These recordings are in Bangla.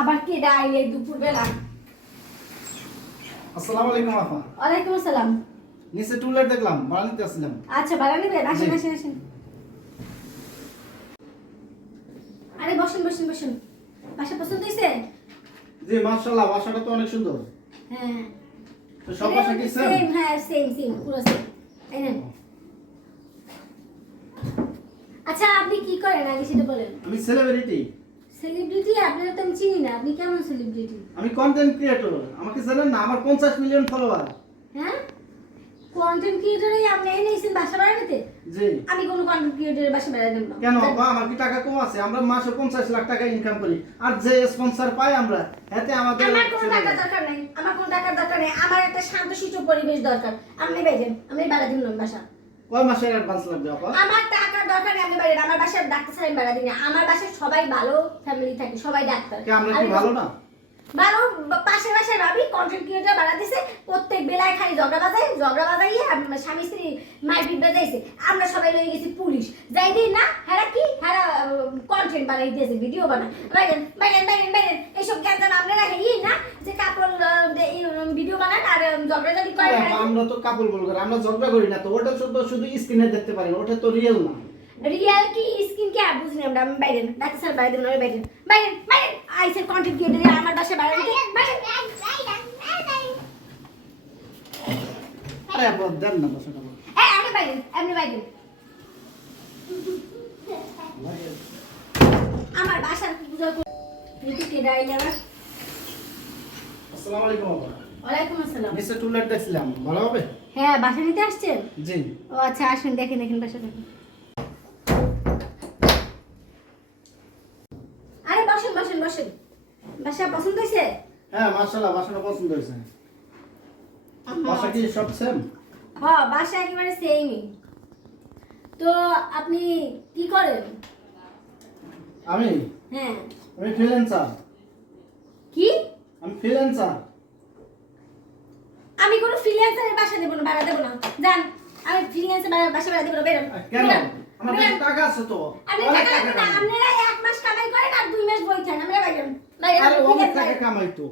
আবার কে ডাইলে দুপুর বেলা আসসালামু আলাইকুম আপা। ওয়ালাইকুম আসসালাম। নিচে টুলেট দেখলাম ভাড়া নিতে আসছিলাম। আচ্ছা ভাড়া নেবেন? আসেন আসেন আসেন। আরে বসেন বসেন বসেন। বাসা পছন্দ হয়েছে জি মার্শাল্লাহ বাসাটা তো অনেক সুন্দর। হ্যাঁ। তো সব বাসা কি সেম হ্যাঁ সেম সেম পুরো সেম এই নেন। আচ্ছা আপনি কি করেন? আগে সেটা বলেন। আমি সেলিব্রিটি সেলিব্রিটি আপনারা তো আমি চিনি না। আপনি কেমন সেলিব্রিটি আমি কন্টেন্ট ক্রিয়েটর আমাকে জানেন না আমার পঞ্চাশ মিলিয়ন ফলোয়ার হ্যাঁ? কন্টেন্ট ক্রিয়েটরে আপনি এনেছেন বাসা বাড়াতে জি। আমি কোনো কন্টেন্ট ক্রিয়েটরের বাসা বাড়াতে দেব না। কেন আপা আমার কি টাকা কম আছে? আমরা মাসে পঞ্চাশ লাখ টাকা ইনকাম করি। আর যে স্পন্সর পাই আমরা এতে আমাদের আমার কোনো টাকার দরকার নেই। আমার কোনো টাকার দরকার নেই। আমার একটা শান্তশিষ্ট পরিবেশ দরকার। আপনি বাইরেন আমি বাড়া দিন বাসা। কয় মাসের অ্যাডভান্স লাগবে আপা? আমার টাকার দরকার নেই আমি আমার ডাক্তার বাড়া আমার বাসায় সবাই ভালো ফ্যামিলি থাকে সবাই ডাক্তার। কে আমরা কি ভালো না? ভালো পাশে বাসায় ভাবি কন্টেন্ট ক্রিয়েটর বাড়া দিছে প্রত্যেক বেলায় খালি ঝগড়া বাজাই ঝগড়া বাজাইয়ে স্বামী স্ত্রী মাইপিট বাজাইছে। আমরা সবাই লয়ে গেছি পুলিশ। যাই দিই না হ্যাঁ কি? হ্যাঁ কন্টেন্ট বানাই দিয়েছে ভিডিও বানায়। বাইরেন বাইরেন বাইরেন বাইরেন। এইসব জ্ঞান জানা আপনারা হেই না যে কাপড় ভিডিও বানান আর আমরা তো কাপড় আমরা ঝগড়া করি না তো ওটা শুধু শুধু স্ক্রিনে দেখতে পারি ওটা তো রিয়েল না। রিয়াল কি স্কিন কে? আমরা আমি বাইরেন ডাক্তার স্যার বাইরে আইসের কন্টেন্ট ক্রিয়েটর আমার বাসায় বাইরে দিতে আরে আপা দেন না বাসাটা। বল। আপনি বাইরেন আপনি বাইরেন। আমার বাসার পূজা ঋতু কে ডাইলে আবার। আসসালামু আলাইকুম আপা ওয়ালাইকুম আসসালাম। নিচে টুলেট দেখছিলাম। ভালো হবে? হ্যাঁ বাসা নিতে আসছেন? জি। ও আচ্ছা আসুন দেখেন দেখেন বাসা দেখেন। আরে বসেন বসেন বসেন। বাসা পছন্দ হয়েছে? হ্যাঁ মার্শাল্লাহ বাসাটা পছন্দ হয়েছে। বাসা কি সব সেম হ্যাঁ বাসা একেবারে সেমই তো আপনি কি করেন? আমি? হ্যাঁ। আমি ফ্রিল্যান্সার কি? আমি ফ্রিল্যান্সার আমি কোনো ফ্রিল্যান্সারের বাসা দেবো না ভাড়া দেবো না। যান আমি ফ্রিল্যান্সার বাসা ভাড়া দেবো না বেরোন। কেন? আমার কাছে টাকা আছে তো। অনেক টাকা রাখবেন না আপনারা এক মাস কামাই করেন আর দুই মাস বই খান আমরা বাইরেন। বাইরেন আরে অনেক টাকা কামাই তো।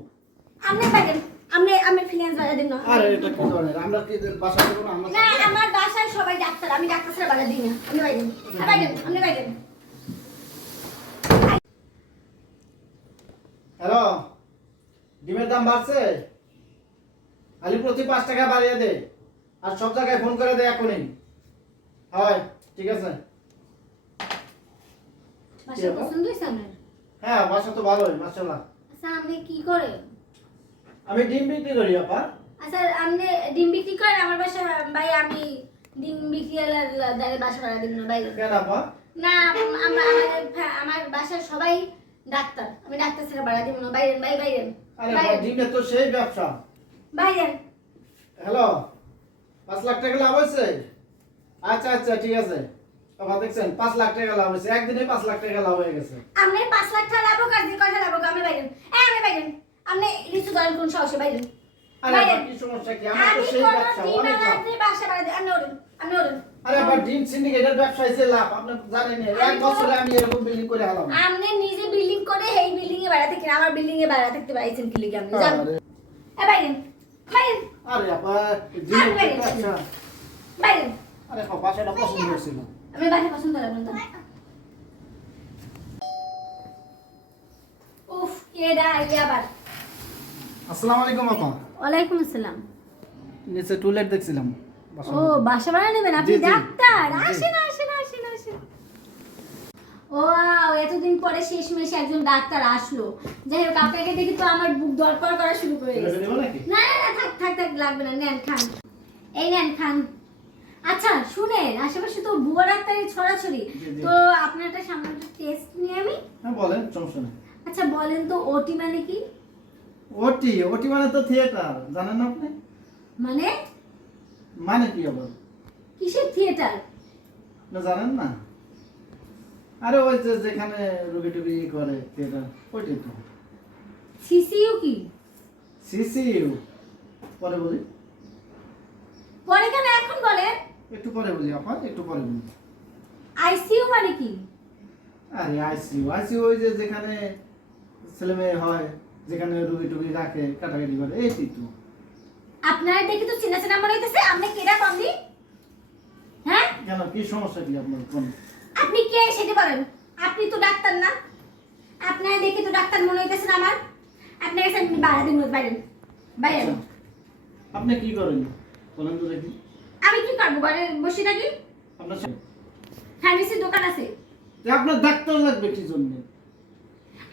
আপনি বাইরেন আপনি আপনি ফ্রিল্যান্স ভাড়া দিন না। আরে এটা কি ধরনের? আমরা কি বাসা দেবো না আমরা না আমার বাসায় সবাই ডাক্তার আমি ডাক্তার ছাড়া ভাড়া দিই না। আপনি বাইরেন আর বাইরেন আপনি হ্যালো ডিমের দাম বাড়ছে? আলি প্রতি পাঁচ টাকা বাড়িয়ে দে আর সব জায়গায় ফোন করে দে এখনই। হয় ঠিক আছে। হ্যাঁ বাসা তো ভালোই আচ্ছা আপনি কি করেন? আমি ডিম বিক্রি করি আপা। আচ্ছা আপনি ডিম বিক্রি করেন? আমার বাসা ভাই আমি ডিম বিক্রি বাসা ভাড়া দিন কেন আপা? না আমরা আমাদের আমার বাসার সবাই ডাক্তার। আমি ডাক্তার ছাড়া ভাড়া দিব না। বাইরেন বাই বাইরেন। আরে ডিমে তো সেই ব্যবসা। বাইরেন। হ্যালো পাঁচ লাখ টাকা লাভ হয়েছে? আচ্ছা আচ্ছা ঠিক আছে। দেখছেন পাঁচ লাখ টাকা লাভ হয়েছে। একদিনে পাঁচ লাখ টাকা লাভ হয়ে গেছে। আপনি পাঁচ লাখ টাকা লাভ কাজ দিয়ে কয়টা লাভ আমি বাইরেন। এই আমি বাইরেন। আপনি লিচু ধরেন কোন সাহসে বাইরেন? আরে কি সমস্যা কি? আমার তো আমি সেই কোনো ব্যবসা ডিম অনেক লাভ আনাতে বাসা আপনি ওরেন আপনি ওরেন আরে আবার ডিম সিন্ডিকেটের ব্যবসায় যে লাভ আপনি জানেন এক বছরে আমি এরকম বিল্ডিং করে হলাম আপনি নিজে বিল্ডিং করে এই বিল্ডিং এ ভাড়া থাকেন আমার বিল্ডিং এ ভাড়া থাকতে পাইছেন কি লিখে আপনি? জান এ বাইরেন বাইরেন। আরে আপা ডিমের ব্যবসা বাইরেন। আরে আপা বাসাটা পছন্দ হয়েছিল। আমি বাসা পছন্দ লাগবেন তো উফ কেডা আইলি আবার? আসসালামু আলাইকুম আপা। ওয়ালাইকুম আসসালাম। নিচে টুলেট দেখছিলাম। ও বাসা ভাড়া নেবেন? আপনি। ডাক্তার? আসেন আসেন আসেন আসেন। ও এতদিন পরে শেষমেশ একজন ডাক্তার আসলো। যাই হোক আপনাকে দেখি তো আমার বুক দরকার করা শুরু করে গেছে না না না থাক থাক থাক লাগবে না। নেন খান। এই নেন খান। আচ্ছা শুনেন আশেপাশে তো বুয়া ডাক্তারের ছড়াছড়ি। তো আপনার একটা সামনে একটা টেস্ট নিয়ে আমি? হ্যাঁ বলেন সমস্যা নেই। আচ্ছা বলেন তো ওটি মানে কি? ওটি ওটি মানে তো থিয়েটার জানেন আপনি? মানে? মানে কি আবার কিসের থিয়েটার? না জানেন না। আরে ওই যে যেখানে রুগী টুগি করে থিয়েটার ওইটাই তো। সিসিইউ কি? সিসিইউ। পরে বলি। পরে কেন? এখন বলেন একটু পরে বলি আপা একটু পরে বলি। আইসিইউ মানে কি? আরে আইসিইউ আইসিইউ ওই যে যেখানে ছেলে মেয়ে হয় যেখানে রুগী টুগী রাখে কাটাকাটি করে এই তুই তো। আপনার দেখি তো চিনা চিনা মনে হইতেছে আপনি কেডা কমলি হ্যাঁ? কেন কি সমস্যা কি আপনার কোন? আপনি কে সেটা বলেন? আপনি তো ডাক্তার না। আপনার দেখি তো ডাক্তার মনে হইতেছে না আমার। আপনার কাছে আমি বাড়া দিন বাইরেন বাইরেন আচ্ছা। আপনি কি করেন? বলেন তো দেখি। আমি কি করব? ঘরে বসে থাকি? আপনার সে- ফার্মেসির দোকান আছে। আপনার ডাক্তার লাগবে কি জন্য?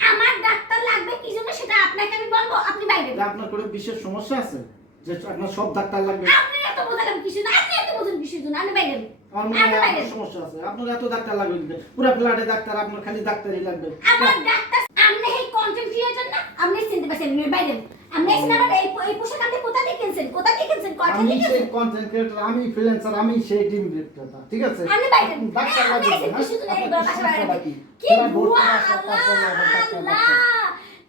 আমার ডাক্তার লাগবে কি জন্য সেটা আপনাকে আমি বলব আপনি বাইরে আপনার কোনো বিশেষ সমস্যা আছে? যে আপনার সব ডাক্তার লাগবে। আপনি এত বোঝালেন কিছু না আপনি এত বোঝেন কিছু জন্য? আপনি বাইরে আমার মনে হয় আপনার সমস্যা আছে। আপনার এত ডাক্তার লাগবে পুরো ব্লাডে ডাক্তার আপনার খালি ডাক্তারই লাগবে। আমার ডাক্তার আপনি এই কন্টেন্ট ক্রিয়েটর না? আপনি চিনতে পারছেন আপনি বাইরে আপনি এসে আমার এই এই পোশাক আপনি কোথা থেকে কিনছেন? কোথা থেকে কিনছেন? কয়টা আমি থেকে সেই কিনছেন? কন্টেন্ট ক্রিয়েটর আমি ফ্রিল্যান্সার আমি সেই টিম ডিরেক্টর ঠিক আছে? বাইরে ডাক্তার লাগবে না? বাইরে। কি? বুয়া, আল্লাহ।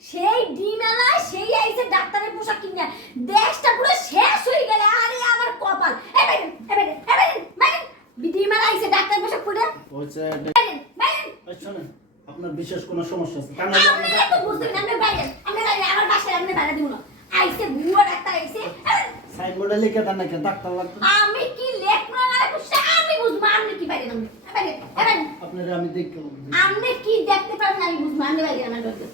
সেই ডিমেলা সেই আইছে ডাক্তারের পোশাক কিনে দেশটা পুরো শেষ হয়ে গেলে আরে আমার কপাল। এ বাইরেন এ বাইরেন এ বাইরেন বাইরেন ডিমেলা আইছে ডাক্তার পোশাক পরে। হচ্ছে শোনেন, আপনার বিশেষ কোনো সমস্যা আছে? মানে আপনি আপনি তো বুঝতেন না, আপনি বাইরেন আপনি বাইরেন আমার বাসায় আপনি বাইরে দিব না। আইছে বুয়া ডাক্তার আইছে আরে, সাইনবোর্ডে লিখে দেন নাকি ডাক্তার লাগবে? আমি কি না লেখো সে আমি বুঝব আপনি কি এ বাইরেন আপনার আমি দেখতে আপনি কি দেখতে পারবেন আমি বুঝব আপনি বাইরেন আমার ডক্টর